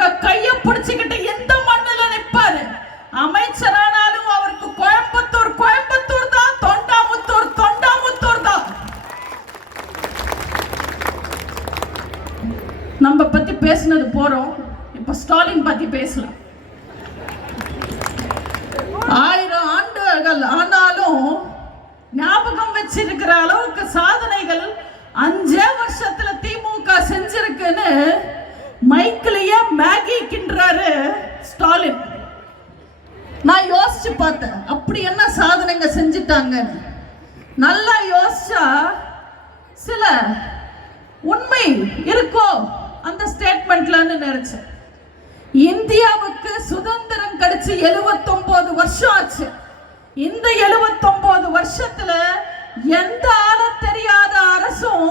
உங்க கைய பிடிச்சுக்கிட்டு எந்த மண்ணில நிப்பாரு. அமைச்சரானாலும் அவருக்கு கோயம்புத்தூர் கோயம்புத்தூர் தான், தொண்டாமுத்தூர் தொண்டாமுத்தூர் தான். நம்ம பத்தி பேசினது போறோம், இப்ப ஸ்டாலின் பத்தி பேசலாம். 1000 ஆண்டுகள் ஆனாலும் ஞாபகம் வச்சிருக்கிற அளவுக்கு சாதனைகள் 5 வருஷத்துல திமுக செஞ்சிருக்குன்னு மைக்கிலேயே மேகி கிண்டுறாரு ஸ்டாலின். நான் யோசிச்சு பார்த்தேன், அப்படி என்ன சாதனைங்க செஞ்சிட்டாங்கன்னு. நல்லா யோசிச்சா சில உண்மை இருக்கோ அந்த ஸ்டேட்மெண்ட்லன்னு நினைச்சேன். இந்தியாவுக்கு சுதந்திரம் கிடைச்சு 79 வருஷம் ஆச்சு. இந்த 79 வருஷத்துல எந்த ஆள தெரியாத அரசும்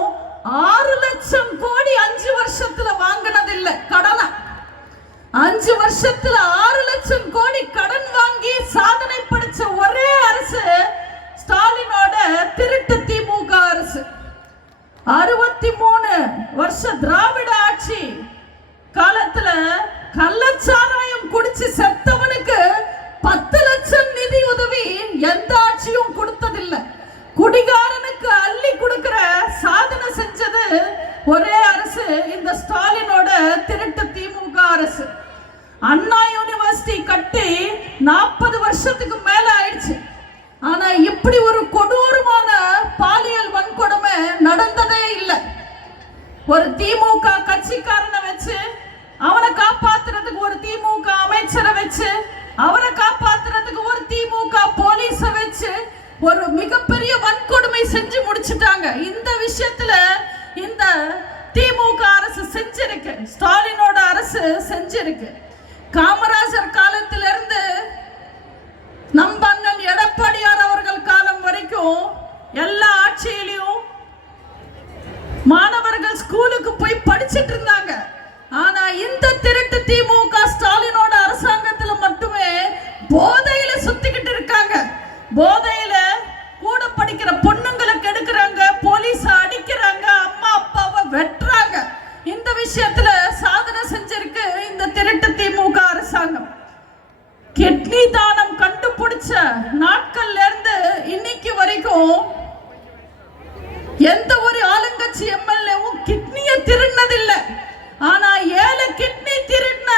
6 லட்சம் கோடி 5 வருஷத்துல வாங்கினதில்லை கடனை. 5 வருஷத்துல 6 லட்சம் கோடி கடன் வாங்கி சாதனை படைச்ச ஒரே அரசு ஸ்டாலினோட திருட்டு திமுக அரசு. 63 வருஷ திராவிட ஆட்சி காலத்துல கள்ளச்சாராயம் குடிச்சு செத்தவனுக்கு 10 லட்சம் நிதி உதவி எந்த ஆட்சியும் கொடுத்ததில்லை. குடிகாரனுக்கு அள்ளி கொடுக்கிற சாதனை செஞ்சது ஒரே அரசு இந்த ஸ்டாலினோட திருட்டு திமுக அரசு. அண்ணா யூனிவர்சிட்டி கட்டி 40 வருஷத்துக்கு மேல ஆயிடுச்சு. ஆனா இப்படி ஒரு கொடூரமான பாலியல் வன்கொடுமை நடந்ததே இல்லை. ஒரு திமுக கட்சிக்காரனை வச்சு அவனை காப்பாத்துறதுக்கு ஒரு திமுக அமைச்சரை வச்சு அவரை காப்பாத்துறதுக்கு ஒரு திமுக போலீஸ வச்சு ஒரு மிகப்பெரிய வன்கொடுமை செஞ்சு முடிச்சிட்டாங்க. இந்த விஷயத்துல இந்த திமுக அரசு செஞ்சிருக்கு, ஸ்டாலினோட அரசு செஞ்சிருக்கு. காமராஜர் காலத்திலிருந்து நம்ம அண்ணன் எடப்பாடியார் அவர்கள் காலம் வரைக்கும் எல்லா ஆட்சியிலையும் மாணவர்கள் ஸ்கூலுக்கு போய் படிச்சிட்டு இருந்தாங்க. ஆனா இந்த திருட்டு திமுக ஸ்டாலினோட அரசாங்கத்துல மட்டுமே போதையில சுத்திக்கிட்டு இருக்காங்க. போதையில கூட படிக்கிற பொண்ணுங்களுக்கு எடுக்கிறாங்க, போலீஸ் அடிக்கிறாங்க, அம்மா அப்பாவை வெட்டுறாங்க. இந்த விஷயத்துல சாதனை செஞ்சிருக்கு இந்த திருட்டு திமுக அரசாங்கம். கிட்னி தானம் கண்டுபிடிச்ச நாட்கள்ல இருந்து இன்னைக்கு வரைக்கும் எந்த ஒரு ஆளுங்கட்சி எம்எல்ஏவும் கிட்னியை திருடினதில்லை. ஆனா 7 கிட்னி திருடின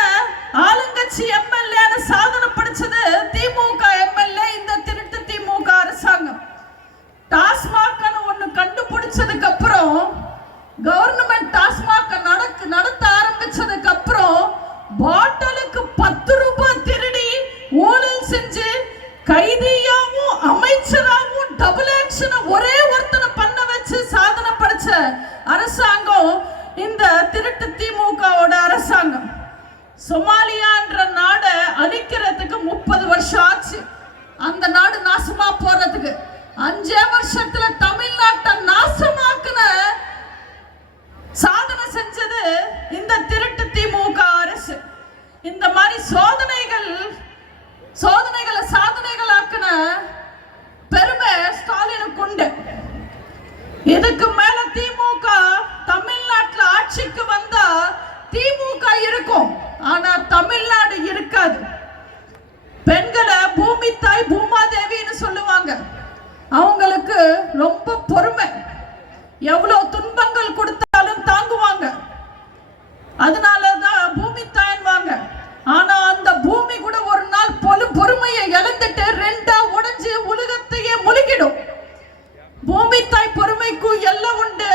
ஆளுங்கட்சி எம்எல்ஏ சாதனை படிச்சது திமுக எம்எல்ஏ இந்த திருட்டு திமுக அரசாங்கம். டாஸ்மாக் ஒண்ணு கண்டுபிடிச்சதுக்கு அப்புறம் கவர்மெண்ட் டாஸ்மாக் நடத்த ஆரம்பிச்சதுக்கு அப்புறம் பாட்டிலுக்கு 10 ரூபாய் திருடி ஊழல் செஞ்சு கைதியாவும் அமைச்சராகவும் டபுள் ஆக்ஷன் ஒரே ஒருத்தனை பண்ண வச்சு சாதனை படைச்ச அரசாங்கம் இந்த திருட்டு திமுகவோட அரசாங்கம். சொமாலியான்ற நாடை அழிக்கிறதுக்கு 30 வருஷம் ஆச்சு. அந்த நாடு நாசமா போறதுக்கு 5 வருஷத்துல தமிழ்நாட்டை நாசமாக்குன சாதனை செஞ்சது இந்த திருட்டு திமுக அரசு. இந்த மாதிரி சோதனைகளை சாதனைகளாக்குன பெருமை ஸ்டாலினுக்கு உண்டு. இதுக்கு மேல திமுக தமிழ்நாட்டுல ஆட்சிக்கு வந்தா திமுக இருக்கும், ஆனா தமிழ்நாடு இருக்காது. பெண்களை பூமி தாய் பூமாதேவின்னு சொல்லுவாங்க. அவங்களுக்கு ரொம்ப பொறுமை, எவ்வளவு துன்பங்கள் கொடுத்தாலும் தாங்குவாங்க. அதனாலதான் பூமி தாய்வாங்க. ஆனா அந்த பூமி கூட ஒரு நாள் பொறுமையை இழந்துட்டு 2 உடைஞ்சு உலகத்தையே முழுகிடும். பூமி தாய் பொறுமைக்கு எல்லாம் உண்டு.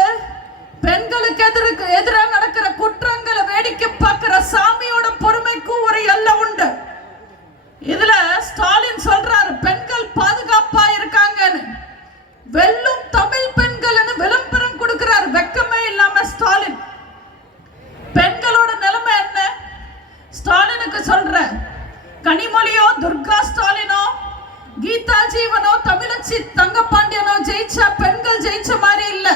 பெண்களுக்கு எதிராக நடக்கிற குற்றங்களை வேடிக்கை பார்க்கிற சாமியோட பொறுமைக்கும் ஒரு எல்லை உண்டு. இதுல ஸ்டாலின் சொல்றாரு பெண்கள் பாதுகாப்பா இருக்காங்கன்னு. வெல்லும் தமிழ் பெண்கள் விளம்பரம் கொடுக்கிறார் வெக்கமே இல்லாம ஸ்டாலின். பெண்களோட நிலைமை என்ன ஸ்டாலினுக்கு சொல்ற. கனிமொழியோ துர்கா ஸ்டாலினோ கீதா ஜீவனோ தமிழச்சி தங்கப்பாண்டியனோ ஜெயிச்சா பெண்கள் ஜெயிச்ச மாதிரி இல்ல.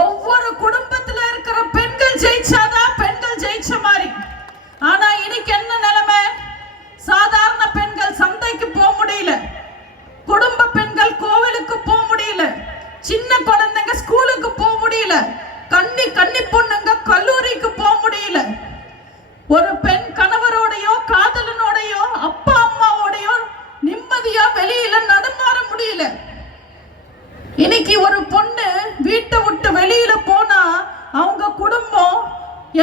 ஒவ்வொரு குடும்பத்துல இருக்கிற பெண்கள் ஜெயிச்சாதான் பெண்கள் ஜெயிச்ச மாதிரி. ஆனா இன்னைக்கு என்ன நிலைமை? சாதாரண பெண்கள் சந்தைக்கு போக முடியல, குடும்ப பெண்கள் கோவிலுக்கு போக முடியல, சின்ன குழந்தைங்க ஸ்கூலுக்கு போக முடியல, கன்னி பொண்ணுங்க கல்லூரிக்கு போக முடியல. ஒரு பெண் கணவரோடையோ காதலனோடையோ அப்பா அம்மாவோடையோ நிம்மதியா வெளியில நடமாற முடியல. இன்னைக்கு ஒரு பொண்ணு வீட்டை விட்டு வெளியில போனா அவங்க குடும்பம்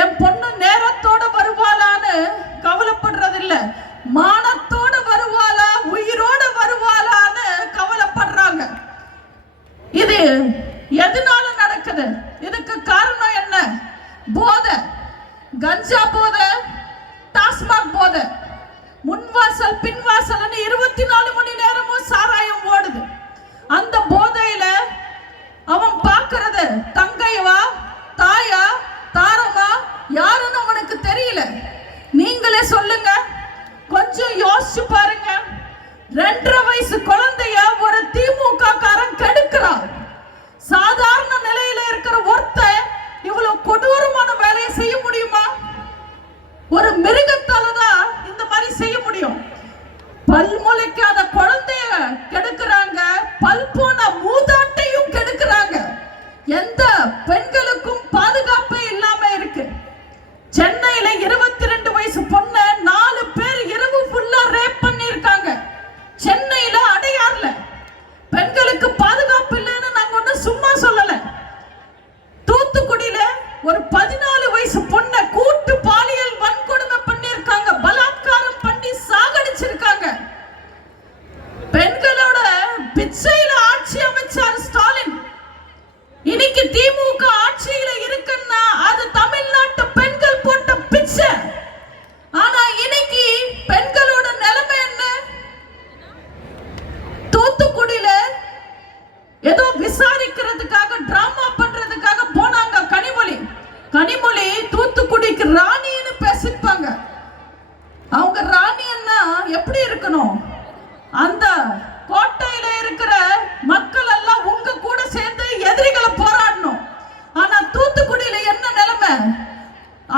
என் பொண்ணு நேரத்தோட வருவாளான்னு கவலைப்படுறதில்ல, மானத்தோட வருவாளா உயிரோட வருவாளான்னு கவலைப்படுறாங்க. இது எதனால நடக்குது? இதுக்கு காரணம் என்ன? போதை, கஞ்சா போதை, டாஸ்மாக் போதை, முன்வாசல் பின்வாசல் 24 மணி நேரமும் சாராயம் ஓடுது. அந்த போதையில அவன் பார்க்கறது தங்கையவா தாயா தாரமா யாருன்னு அவனுக்கு தெரியல. நீங்களே சொல்லுங்க, கொஞ்சம் யோசிச்சு பாருங்க. 2.5 வயசு குழந்தைய ஒரு திமுக காரன் கெடுக்கிறான். சாதாரண நிலையில இருக்கிற ஒருத்தன் இவ்வளவு கொடூரமான வேலையை செய்ய முடியுமா? ஒரு மிருகத்தால தான் இந்த மாதிரி செய்ய முடியும். பல் முளைக்காத குழந்தைய கெடுக்கிறாங்க, பல் போன மூதாட்டையும் கெடுக்கிறாங்க. எந்த பெண்களுக்கும் பாதுகாப்பே இல்லாம இருக்கு. சென்னையில 22 வயசு பொண்ண 4 பேர் இரவு ஃபுல்லா ரேப் பண்ணிருக்காங்க. சென்னையில அடையார்ல பெண்களுக்கு பாதுகாப்பு இல்லைன்னு நாங்க ஒன்னும் சும்மா சொல்லல. தூத்துக்குடியில ஒரு 14 வயசு பொண்ண கூட்டு பாலியல் வன்கொடுமை பண்ணிருக்காங்க, பலாத்காரம் பண்ணி சாகடிச்சிருக்காங்க. பெண்களோட பிச்சையில ஆட்சி அமைச்சார் ஸ்டாலின். இன்னைக்கு திமுக ஆட்சியில இருக்குன்னா அது தமிழ்நாட்டு பெண்கள் போட்ட பிச்சை. ஆனா இன்னைக்கு பெண்களோட நிலைமை என்ன? தூத்துக்குடியில ஏதோ விசாரிக்கிறதுக்காக டிராமா பண்றதுக்காக போனாங்க கனிமொழி தூத்துக்குடிக்கு ராணின்னு பேசிப்பாங்க. அவங்க ராணின்னா எப்படி இருக்கணும்? அந்த கோட்டையில இருக்கிற மக்கள் எல்லாம் உங்க கூட சேர்ந்து எதிரிகளை போராடணும். ஆனா தூத்துக்குடியில என்ன நிலைமை?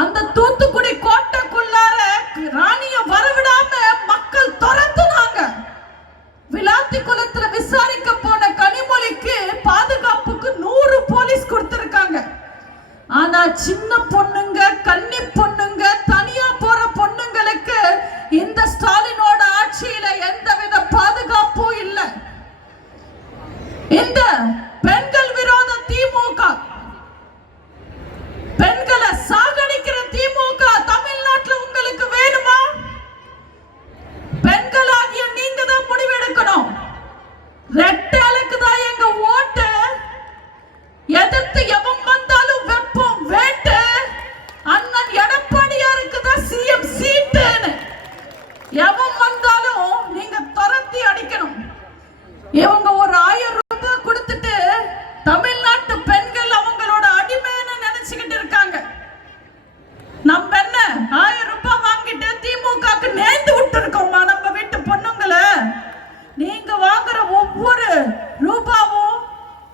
அந்த தூத்துக்குடி கோட்டைக்குள்ளார ராணிய வரவிடாம மக்கள் துரத்துனாங்க. விளாத்தி குளத்துல விசாரிக்க போன கனிமொழிக்கு பாதுகாப்புக்கு 100 போலீஸ் கொடுத்திருக்காங்க. ஆனா சின்ன பொண்ணுங்க, கன்னி பொண்ணுங்க, தனியா போற பொண்ணுங்களுக்கு இந்த ஸ்டாலினோட ஆட்சியில எந்தவித பாதுகாப்பும் இல்ல. இந்த பெண்கள் விரோத திமுக, பெண்களை சாகடிக்கிற திமுக தமிழ்நாட்டில் உங்களுக்கு வேணுமா? பெண்களாகிய நீங்க தான் முடிவெடுக்கணும். ரெட்டலுக்கு தான் எங்க ஓட்டு. எதிர்த்து எவன் வந்தாலும் வெப்பம் வேட்டு. அண்ணன் எடப்பாடியாருக்கு தான் சிஎம் சீட்டுன்னு. எவன் வந்தாலும் நீங்க துரத்தி அடிக்கணும். இவங்க ஒரு 1000 ரூபாய் கொடுத்துட்டு தமிழ்நாட்டு பெண்கள் அவங்களோட அடிமைன்னு நினைச்சுக்கிட்டு இருக்காங்க. நம்ம என்ன 1000 ரூபாய் வாங்கிட்டு திமுகக்கு நேர்ந்து விட்டு இருக்கோமா நம்ம வீட்டு பொண்ணுங்களை? நீங்க வாங்குற ஒவ்வொரு ரூபாவும்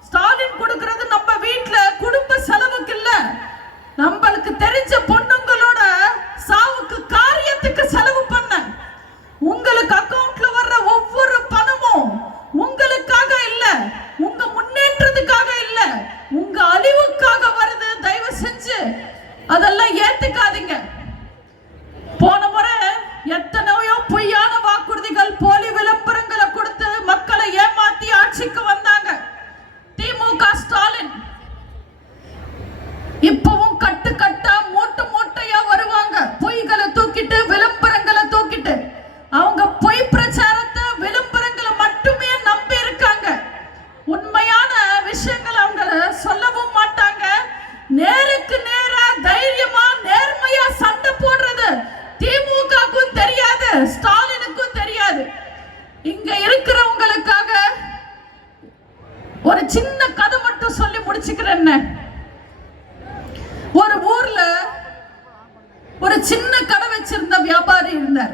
ஸ்டாலின் கொடுக்கிறது நம்ம வீட்டுல குடும்ப செலவுக்கு இல்ல, நம்மளுக்கு தெரிஞ்ச பொண்ணுங்களோட சாவுக்கு காரியத்துக்கு செலவு பண்ண. உங்களுக்கு அக்கவுண்ட்ல வர்ற ஒவ்வொரு பணமும் உங்களுக்காக இல்ல, உங்க முன்னேற்றத்துக்காக இல்ல, உங்க அழிவுக்காக வருது. தயவு செஞ்சு அதெல்லாம் ஏத்துக்காதீங்க. போன முறை எத்தனையோ பொய்யான வாக்குறுதிகள், போலி விளம்பரங்களை கொடுத்து மக்களை ஏமாத்தி ஆட்சிக்கு வந்தாங்க திமுக ஸ்டாலின். இப்பவும் கட்டு கட்டா மூட்டை மூட்டையா வருவாங்க, பொய்களை தூக்கிட்டு விளம்பரங்களை தூக்கிட்டு. அவங்க பொய் பிரச்சாரத்தை விளம்பரங்களை மட்டுமே நம்பி இருக்காங்க. உண்மையான விஷயங்கள் அவங்க சொல்லவும் மாட்டாங்க. நேருக்கு நேரா தைரியமா நேர்மையா சண்டை போடுறது திமுகவுக்கும் தெரியாது, ஸ்டாலினுக்கும் தெரியாது. இங்க இருக்கிறவங்களுக்காக ஒரு சின்ன கதை மட்டும் சொல்லி முடிச்சுக்கிறேன். ஒரு ஊர்ல ஒரு சின்ன கடை வச்சிருந்த வியாபாரி இருந்தார்.